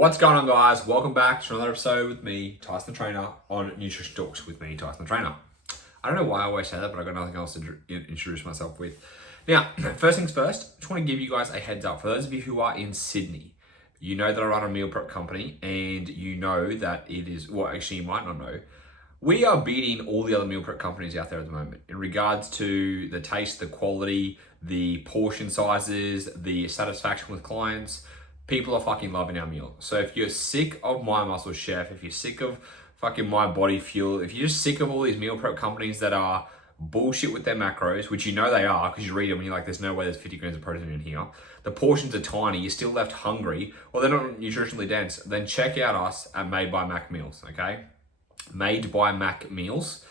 What's going on, guys? Welcome back to another episode with me, Tyson the Trainer, on Nutrition Talks with me, Tyson the Trainer. I don't know why I always say that, but I've got nothing else to introduce myself with. Now, first things first, I just want to give you guys a heads up. For those of you who are in Sydney, you know that I run a meal prep company, and you know that it is, well, actually, you might not know, we are beating all the other meal prep companies out there at the moment in regards to the taste, the quality, the portion sizes, the satisfaction with clients. People are fucking loving our meal. So if you're sick of My Muscle Chef, if you're sick of fucking My Body Fuel, if you're just sick of all these meal prep companies that are bullshit with their macros, which you know they are because you read them and you're like, there's no way there's 50 grams of protein in here. The portions are tiny, you're still left hungry, or they're not nutritionally dense, then check out us at Made by Mac Meals, okay? Made by Mac Meals.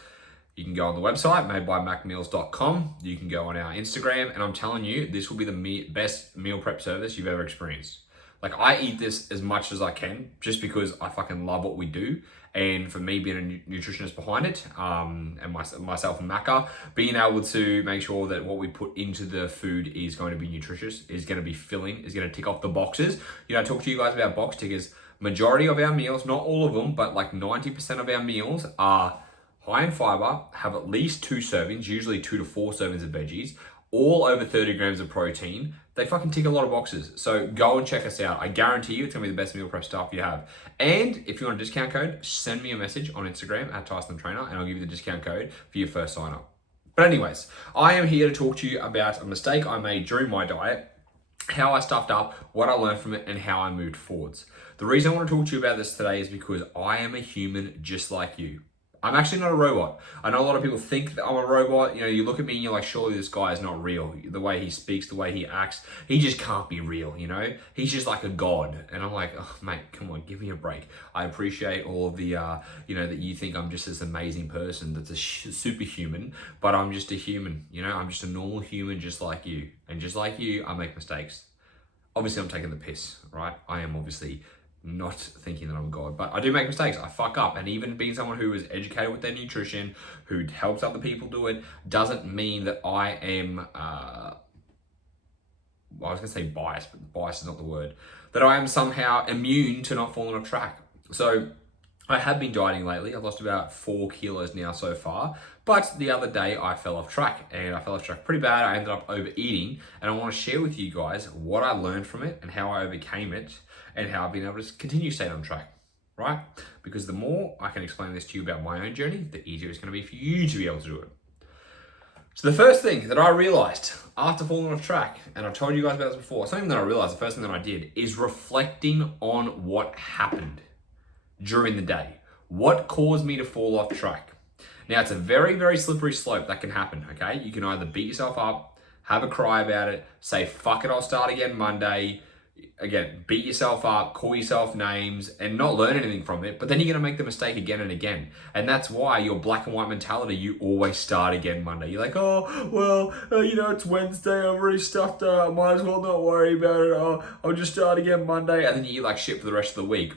You can go on the website, madebymacmeals.com. You can go on our Instagram, and I'm telling you, this will be the best meal prep service you've ever experienced. Like, I eat this as much as I can just because I fucking love what we do. And for me, being a nutritionist behind it, and myself and Macca, being able to make sure that what we put into the food is going to be nutritious, is going to be filling, is going to tick off the boxes. You know, I talk to you guys about box tickers. Majority of our meals, not all of them, but like 90% of our meals are high in fiber, have at least 2 servings, usually 2 to 4 servings of veggies, all over 30 grams of protein. They fucking tick a lot of boxes. So go and check us out. I guarantee you it's gonna be the best meal prep stuff you have. And if you want a discount code, send me a message on Instagram at Tyson the Trainer, and I'll give you the discount code for your first sign up. But anyways, I am here to talk to you about a mistake I made during my diet, how I stuffed up, what I learned from it, and how I moved forwards. The reason I want to talk to you about this today is because I am a human just like you. I'm actually not a robot. I know a lot of people think that I'm a robot. You know, you look at me and you're like, surely this guy is not real. The way he speaks, the way he acts, he just can't be real, you know? He's just like a god. And I'm like, oh, mate, come on, give me a break. I appreciate all of the, you know, that you think I'm just this amazing person that's a superhuman, but I'm just a human, you know? I'm just a normal human just like you. And just like you, I make mistakes. Obviously, I'm taking the piss, right? I am obviously not thinking that I'm God, but I do make mistakes. I fuck up. And even being someone who is educated with their nutrition, who helps other people do it, doesn't mean that I am, well, I was gonna say biased, but biased is not the word, that I am somehow immune to not falling off track. So I have been dieting lately. I've lost about 4 kilos now so far, but the other day I fell off track, and I fell off track pretty bad. I ended up overeating, and I want to share with you guys what I learned from it and how I overcame it and how I've been able to continue staying on track, right? Because the more I can explain this to you about my own journey, the easier it's going to be for you to be able to do it. So the first thing that I realized after falling off track, and I've told you guys about this before, something that I realized, the first thing that I did is reflecting on what happened during the day. What caused me to fall off track? Now, it's a very, very slippery slope that can happen, okay? You can either beat yourself up, have a cry about it, say, fuck it, I'll start again Monday. Again, beat yourself up, call yourself names, and not learn anything from it. But then you're going to make the mistake again and again. And that's why your black and white mentality, you always start again Monday. You're like, oh, well, you know, it's Wednesday, I'm already stuffed up, might as well not worry about it. I'll just start again Monday. And then you eat like shit for the rest of the week.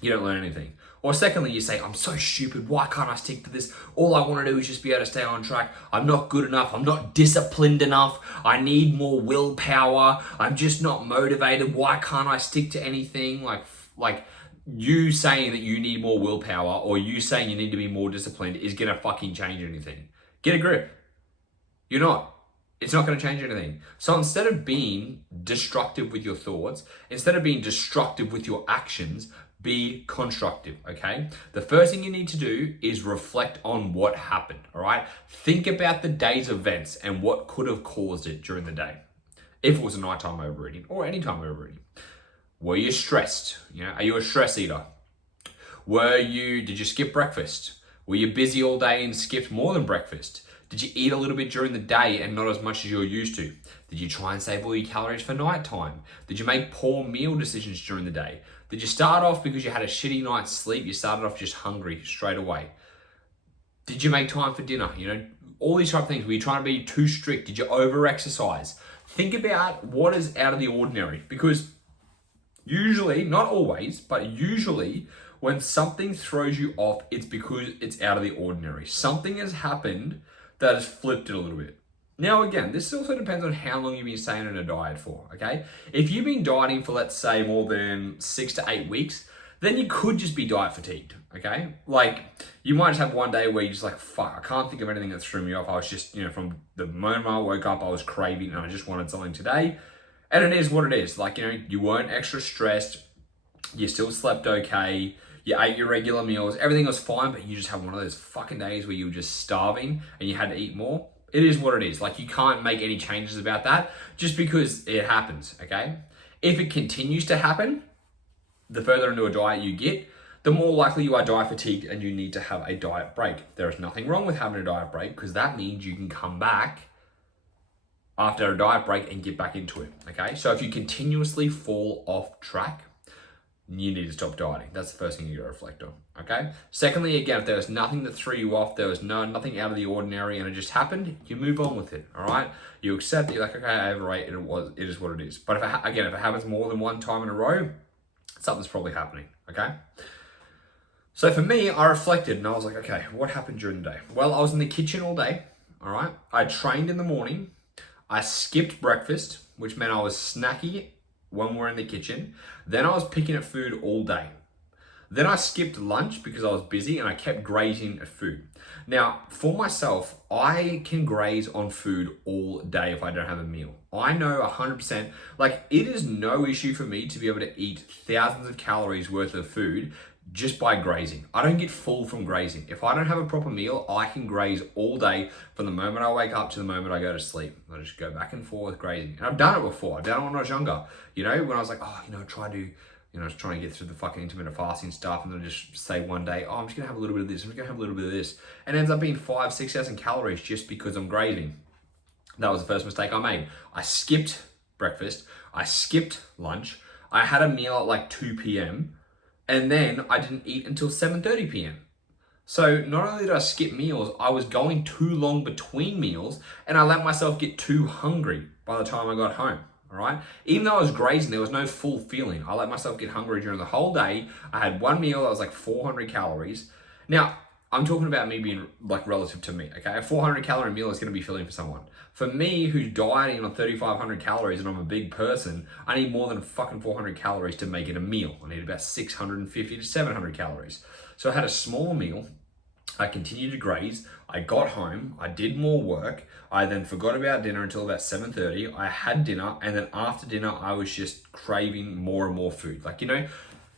You don't learn anything. Or secondly, you say, I'm so stupid, why can't I stick to this? All I want to do is just be able to stay on track. I'm not good enough, I'm not disciplined enough, I need more willpower, I'm just not motivated, why can't I stick to anything? Like you saying that you need more willpower or you saying you need to be more disciplined is gonna fucking change anything. Get a grip. You're not. It's not going to change anything. So instead of being destructive with your thoughts, instead of being destructive with your actions, be constructive, okay? The first thing you need to do is reflect on what happened, all right? Think about the day's events and what could have caused it during the day. If it was a nighttime overeating or any time overeating. Were you stressed? You know, are you a stress eater? Did you skip breakfast? Were you busy all day and skipped more than breakfast? Did you eat a little bit during the day and not as much as you're used to? Did you try and save all your calories for nighttime? Did you make poor meal decisions during the day? Did you start off because you had a shitty night's sleep? You started off just hungry straight away. Did you make time for dinner? You know, all these type of things. Were you trying to be too strict? Did you over-exercise? Think about what is out of the ordinary, because usually, not always, but usually when something throws you off, it's because it's out of the ordinary. Something has happened that has flipped it a little bit. Now, again, this also depends on how long you've been staying on a diet for, okay? If you've been dieting for, let's say, more than 6 to 8 weeks, then you could just be diet fatigued, okay? Like, you might just have one day where you're just like, fuck, I can't think of anything that threw me off. I was just, from the moment I woke up, I was craving and I just wanted something today. And it is what it is. Like, you weren't extra stressed. You still slept okay. You ate your regular meals. Everything was fine, but you just have one of those fucking days where you were just starving and you had to eat more. It is what it is. Like, you can't make any changes about that just because it happens, okay? If it continues to happen, the further into a diet you get, the more likely you are diet fatigued and you need to have a diet break. There is nothing wrong with having a diet break because that means you can come back after a diet break and get back into it, okay? So if you continuously fall off track, you need to stop dieting. That's the first thing you gotta reflect on, okay? Secondly, again, if there was nothing that threw you off, there was nothing out of the ordinary and it just happened, you move on with it, all right? You accept it, you're like, okay, I overate, it is what it is. But if it happens more than one time in a row, something's probably happening, okay? So for me, I reflected and I was like, okay, what happened during the day? Well, I was in the kitchen all day, all right? I trained in the morning. I skipped breakfast, which meant I was snacky when we're in the kitchen. Then I was picking at food all day. Then I skipped lunch because I was busy and I kept grazing at food. Now, for myself, I can graze on food all day if I don't have a meal. I know 100%, like, it is no issue for me to be able to eat thousands of calories worth of food just by grazing. I don't get full from grazing. If I don't have a proper meal, I can graze all day from the moment I wake up to the moment I go to sleep. I just go back and forth grazing. And I've done it before. I've done it when I was younger. When I was like, I was trying to get through the fucking intermittent fasting stuff and then just say one day, I'm just gonna have a little bit of this, I'm just gonna have a little bit of this. And it ends up being 5,000-6,000 calories just because I'm grazing. That was the first mistake I made. I skipped breakfast, I skipped lunch, I had a meal at like 2 p.m. and then I didn't eat until 7:30 p.m. So not only did I skip meals, I was going too long between meals and I let myself get too hungry by the time I got home. All right. Even though I was grazing, there was no full feeling. I let myself get hungry during the whole day. I had one meal that was like 400 calories. Now, I'm talking about me being like relative to me, okay? A 400 calorie meal is going to be filling for someone. For me, who's dieting on 3,500 calories and I'm a big person, I need more than fucking 400 calories to make it a meal. I need about 650 to 700 calories. So I had a small meal. I continued to graze. I got home. I did more work. I then forgot about dinner until about 7:30. I had dinner, and then after dinner, I was just craving more and more food. Like, when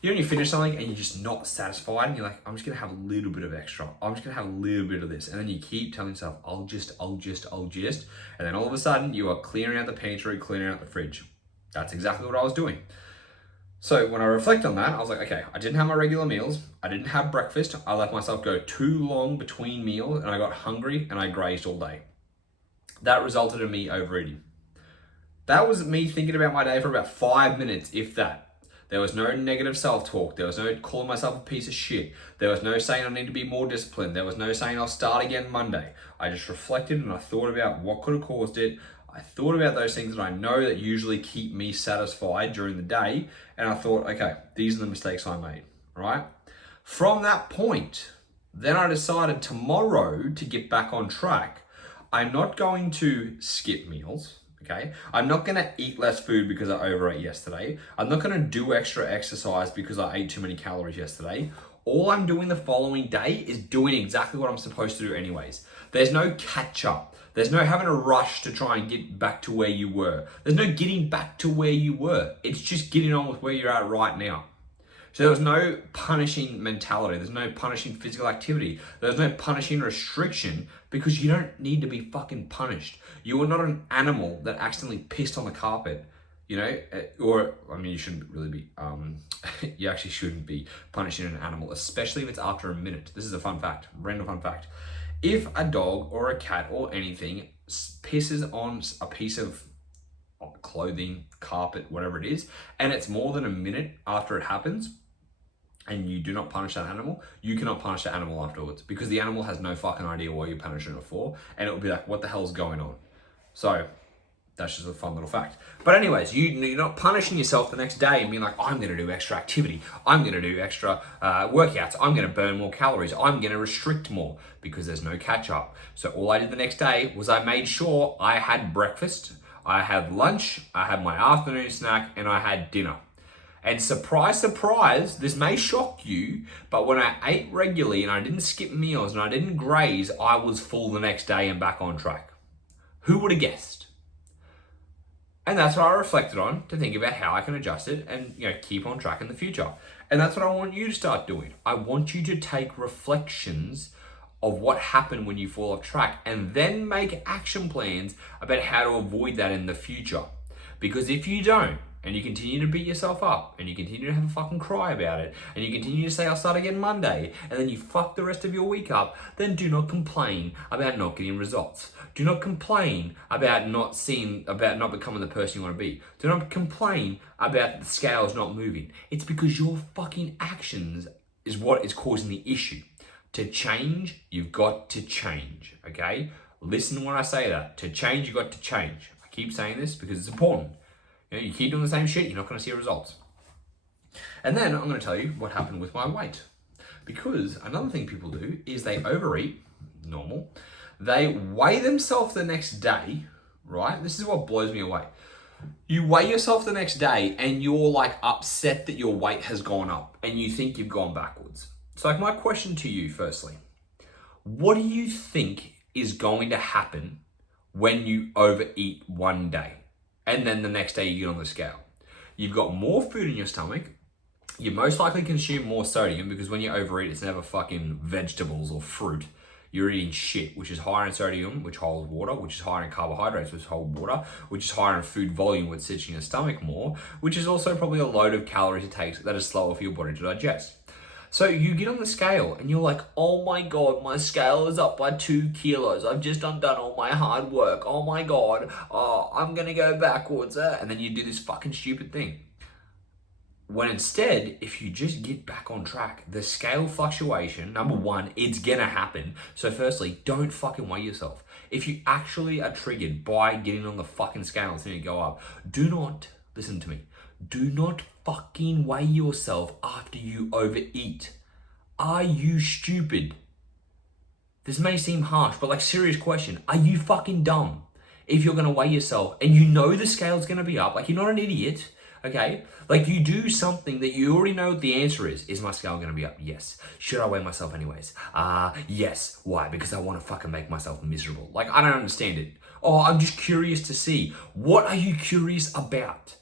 you finish something and you're just not satisfied, and you're like, I'm just gonna have a little bit of extra. I'm just gonna have a little bit of this, and then you keep telling yourself, I'll just, and then all of a sudden, you are clearing out the pantry, clearing out the fridge. That's exactly what I was doing. So when I reflect on that, I was like, okay, I didn't have my regular meals. I didn't have breakfast. I let myself go too long between meals and I got hungry and I grazed all day. That resulted in me overeating. That was me thinking about my day for about 5 minutes, if that. There was no negative self-talk. There was no calling myself a piece of shit. There was no saying I need to be more disciplined. There was no saying I'll start again Monday. I just reflected and I thought about what could have caused it. I thought about those things that I know that usually keep me satisfied during the day. And I thought, okay, these are the mistakes I made, right? From that point, then I decided tomorrow to get back on track. I'm not going to skip meals, okay? I'm not gonna eat less food because I overate yesterday. I'm not gonna do extra exercise because I ate too many calories yesterday. All I'm doing the following day is doing exactly what I'm supposed to do anyways. There's no catch up. There's no having a rush to try and get back to where you were. There's no getting back to where you were. It's just getting on with where you're at right now. So there was no punishing mentality. There's no punishing physical activity. There's no punishing restriction because you don't need to be fucking punished. You are not an animal that accidentally pissed on the carpet, you shouldn't really be, you actually shouldn't be punishing an animal, especially if it's after a minute. This is a fun fact, random fun fact. If a dog or a cat or anything pisses on a piece of clothing, carpet, whatever it is, and it's more than a minute after it happens, and you do not punish that animal, you cannot punish that animal afterwards because the animal has no fucking idea what you're punishing it for, and it will be like, what the hell's going on? So That's just a fun little fact. But anyways, you're not punishing yourself the next day and being like, I'm going to do extra activity. I'm going to do extra workouts. I'm going to burn more calories. I'm going to restrict more because there's no catch up. So all I did the next day was I made sure I had breakfast, I had lunch, I had my afternoon snack, and I had dinner. And surprise, surprise, this may shock you, but when I ate regularly and I didn't skip meals and I didn't graze, I was full the next day and back on track. Who would have guessed? And that's what I reflected on to think about how I can adjust it and keep on track in the future. And that's what I want you to start doing. I want you to take reflections of what happened when you fall off track and then make action plans about how to avoid that in the future. Because if you don't, and you continue to beat yourself up, and you continue to have a fucking cry about it, and you continue to say, I'll start again Monday, and then you fuck the rest of your week up, then do not complain about not getting results. Do not complain about not becoming the person you want to be. Do not complain about the scales not moving. It's because your fucking actions is what is causing the issue. To change, you've got to change, okay? Listen when I say that. To change, you've got to change. I keep saying this because it's important. You keep doing the same shit, you're not going to see results. And then I'm going to tell you what happened with my weight. Because another thing people do is they overeat, normal. They weigh themselves the next day, right? This is what blows me away. You weigh yourself the next day and you're like upset that your weight has gone up and you think you've gone backwards. So like my question to you firstly, what do you think is going to happen when you overeat one day? And then the next day you get on the scale. You've got more food in your stomach. You most likely consume more sodium because when you overeat, it's never fucking vegetables or fruit. You're eating shit, which is higher in sodium, which holds water, which is higher in carbohydrates, which hold water, which is higher in food volume, which sits in your stomach more, which is also probably a load of calories it takes that is slower for your body to digest. So you get on the scale and you're like, oh my God, my scale is up by 2 kilos. I've just undone all my hard work. Oh my God, I'm gonna go backwards. And then you do this fucking stupid thing. When instead, if you just get back on track, the scale fluctuation, number one, it's gonna happen. So firstly, don't fucking weigh yourself. If you actually are triggered by getting on the fucking scale and seeing it go up, do not, listen to me, do not fucking weigh yourself after you overeat. Are you stupid? This may seem harsh, but like serious question, are you fucking dumb? If you're gonna weigh yourself and you know the scale's gonna be up, like you're not an idiot, okay? Like you do something that you already know what the answer is. Is my scale gonna be up? Yes. Should I weigh myself anyways? Yes. Why? Because I wanna fucking make myself miserable. Like I don't understand it. Oh, I'm just curious to see. What are you curious about?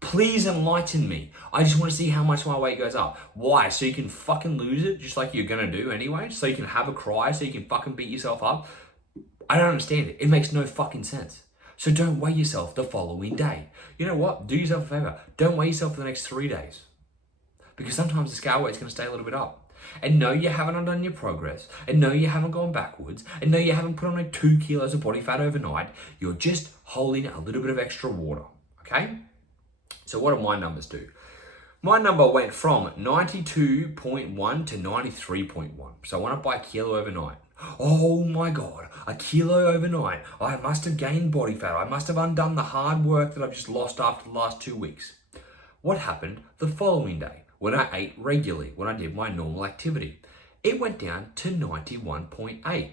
Please enlighten me. I just want to see how much my weight goes up. Why? So you can fucking lose it just like you're gonna do anyway? So you can have a cry, so you can fucking beat yourself up? I don't understand it. It makes no fucking sense. So don't weigh yourself the following day. You know what? Do yourself a favor. Don't weigh yourself for the next 3 days. Because sometimes the scale weight's gonna stay a little bit up. And no, you haven't undone your progress. And no, you haven't gone backwards. And no, you haven't put on like 2 kilos of body fat overnight. You're just holding a little bit of extra water, okay? So what do my numbers do? My number went from 92.1 to 93.1. So I went up by a kilo overnight. Oh my God, a kilo overnight. I must have gained body fat. I must have undone the hard work that I've just lost after the last 2 weeks. What happened the following day when I ate regularly, when I did my normal activity? It went down to 91.8.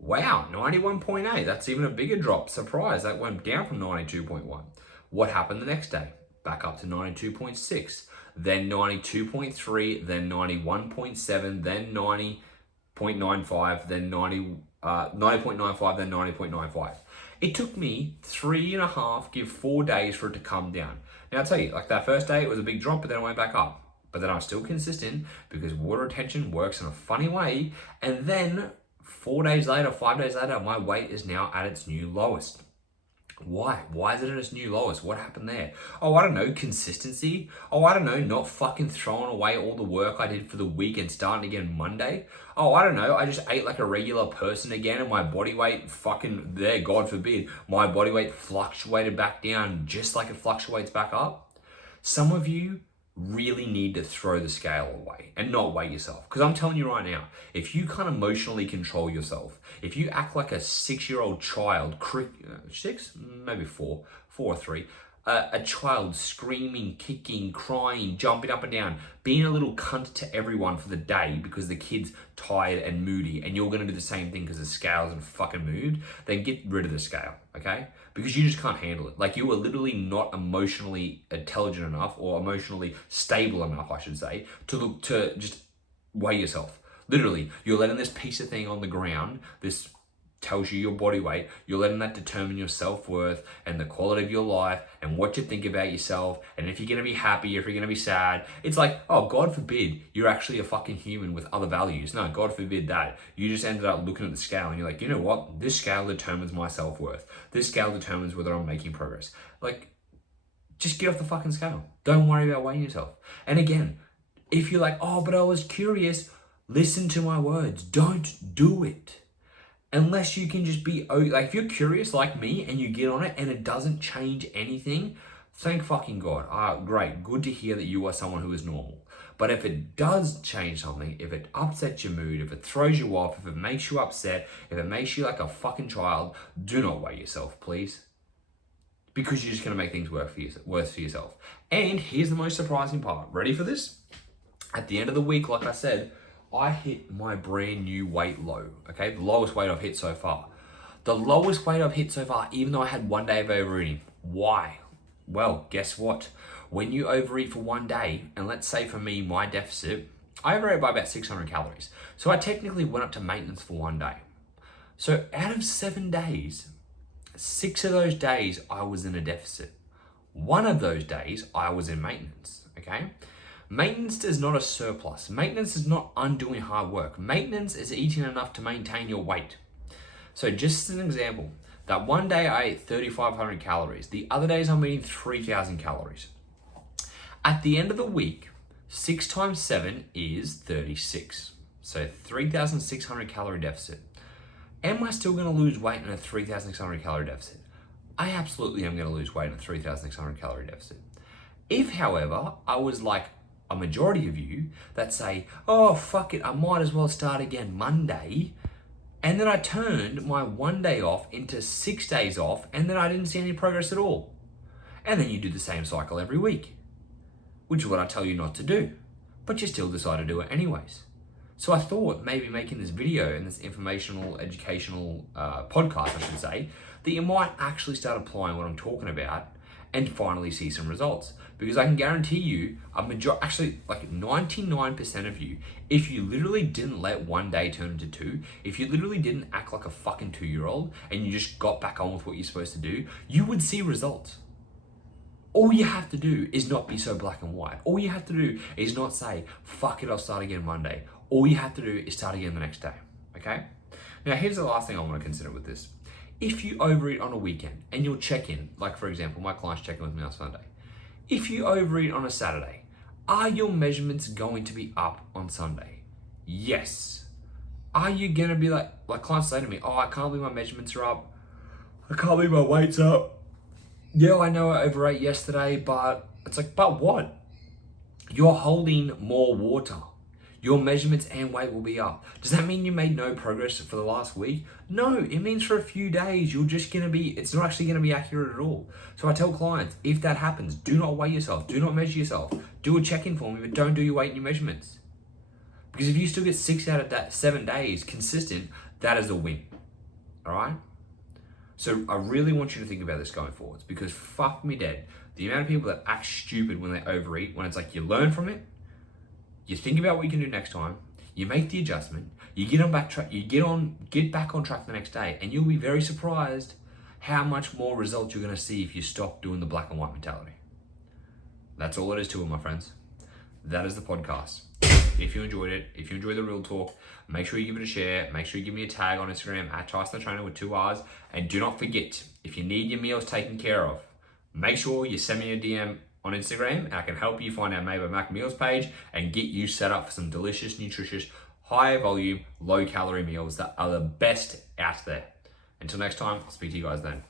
Wow, 91.8. That's even a bigger drop. Surprise, that went down from 92.1. What happened the next day? Back up to 92.6, then 92.3, then 91.7, then 90.95, then 90.95, then 90.95. It took me 4 days for it to come down. Now I'll tell you, like that first day, it was a big drop, but then I went back up. But then I was still consistent because water retention works in a funny way. And then 5 days later, my weight is now at its new lowest. Why? Why is it at its new lowest? What happened there? Oh, I don't know, consistency? Oh, I don't know, not fucking throwing away all the work I did for the week and starting again Monday? Oh, I don't know, I just ate like a regular person again and my body weight fucking there, God forbid, my body weight fluctuated back down just like it fluctuates back up. Some of you really need to throw the scale away and not weigh yourself. Because I'm telling you right now, if you can't emotionally control yourself, if you act like a 6-year-old child, 6, maybe 4 or 3, a child screaming, kicking, crying, jumping up and down, being a little cunt to everyone for the day because the kid's tired and moody, and you're going to do the same thing because the scale's in fucking mood, then get rid of the scale, okay? Because you just can't handle it. Like, you are literally not emotionally intelligent enough, or emotionally stable enough, I should say, to just weigh yourself. Literally, you're letting this piece of thing on the ground, this tells you your body weight, you're letting that determine your self-worth and the quality of your life and what you think about yourself, and if you're going to be happy, if you're going to be sad. It's like, oh, God forbid you're actually a fucking human with other values. No, God forbid that. You just ended up looking at the scale and you're like, you know what? This scale determines my self-worth. This scale determines whether I'm making progress. Like, just get off the fucking scale. Don't worry about weighing yourself. And again, if you're like, oh, but I was curious, listen to my words. Don't do it. Unless you can just be, like, if you're curious like me and you get on it and it doesn't change anything, thank fucking God. Great, good to hear that you are someone who is normal. But if it does change something, if it upsets your mood, if it throws you off, if it makes you upset, if it makes you like a fucking child, do not weigh yourself, please. Because you're just going to make things worse for yourself. And here's the most surprising part. Ready for this? At the end of the week, like I said, I hit my brand new weight low, okay? The lowest weight I've hit so far. The lowest weight I've hit so far, even though I had 1 day of overeating. Why? Well, guess what? When you overeat for 1 day, and let's say for me, my deficit, I overate by about 600 calories. So I technically went up to maintenance for 1 day. So out of 7 days, 6 of those days I was in a deficit. 1 of those days I was in maintenance, okay? Maintenance is not a surplus. Maintenance is not undoing hard work. Maintenance is eating enough to maintain your weight. So just as an example, that 1 day I ate 3,500 calories. The other days I'm eating 3,000 calories. At the end of the week, 6 times 7 is 36. So 3,600 calorie deficit. Am I still going to lose weight in a 3,600 calorie deficit? I absolutely am going to lose weight in a 3,600 calorie deficit. If, however, I was like a majority of you that say, oh, fuck it, I might as well start again Monday, and then I turned my 1 day off into 6 days off, and then I didn't see any progress at all. And then you do the same cycle every week, which is what I tell you not to do, but you still decide to do it anyways. So I thought maybe making this video and this informational, educational podcast, I should say, that you might actually start applying what I'm talking about and finally see some results. Because I can guarantee you, actually like 99% of you, if you literally didn't let 1 day turn into 2, if you literally didn't act like a fucking 2-year-old and you just got back on with what you're supposed to do, you would see results. All you have to do is not be so black and white. All you have to do is not say, fuck it, I'll start again Monday. All you have to do is start again the next day, okay? Now, here's the last thing I want to consider with this. If you overeat on a weekend and you'll check in, like for example, my client's checking with me on Sunday. If you overeat on a Saturday, are your measurements going to be up on Sunday? Yes. Are you going to be like clients say to me, oh, I can't believe my measurements are up. I can't believe my weight's up. Yeah, I know I overate yesterday, but it's like, but what? You're holding more water. Your measurements and weight will be up. Does that mean you made no progress for the last week? No, it means for a few days, it's not actually gonna be accurate at all. So I tell clients, if that happens, do not weigh yourself, do not measure yourself. Do a check-in for me, but don't do your weight and your measurements. Because if you still get 6 out of that 7 days consistent, that is a win, all right? So I really want you to think about this going forwards, because fuck me dead, the amount of people that act stupid when they overeat, when it's like you learn from it, you think about what you can do next time, you make the adjustment, you get on back track, get back on track the next day, and you'll be very surprised how much more results you're gonna see if you stop doing the black and white mentality. That's all it is to it, my friends. That is the podcast. If you enjoyed it, if you enjoyed the real talk, make sure you give it a share. Make sure you give me a tag on Instagram at tysonthetrainerr with 2 R's. And do not forget, if you need your meals taken care of, make sure you send me a DM on Instagram, and I can help you find our Made by Mac meals page and get you set up for some delicious, nutritious, high volume, low calorie meals that are the best out there. Until next time, I'll speak to you guys then.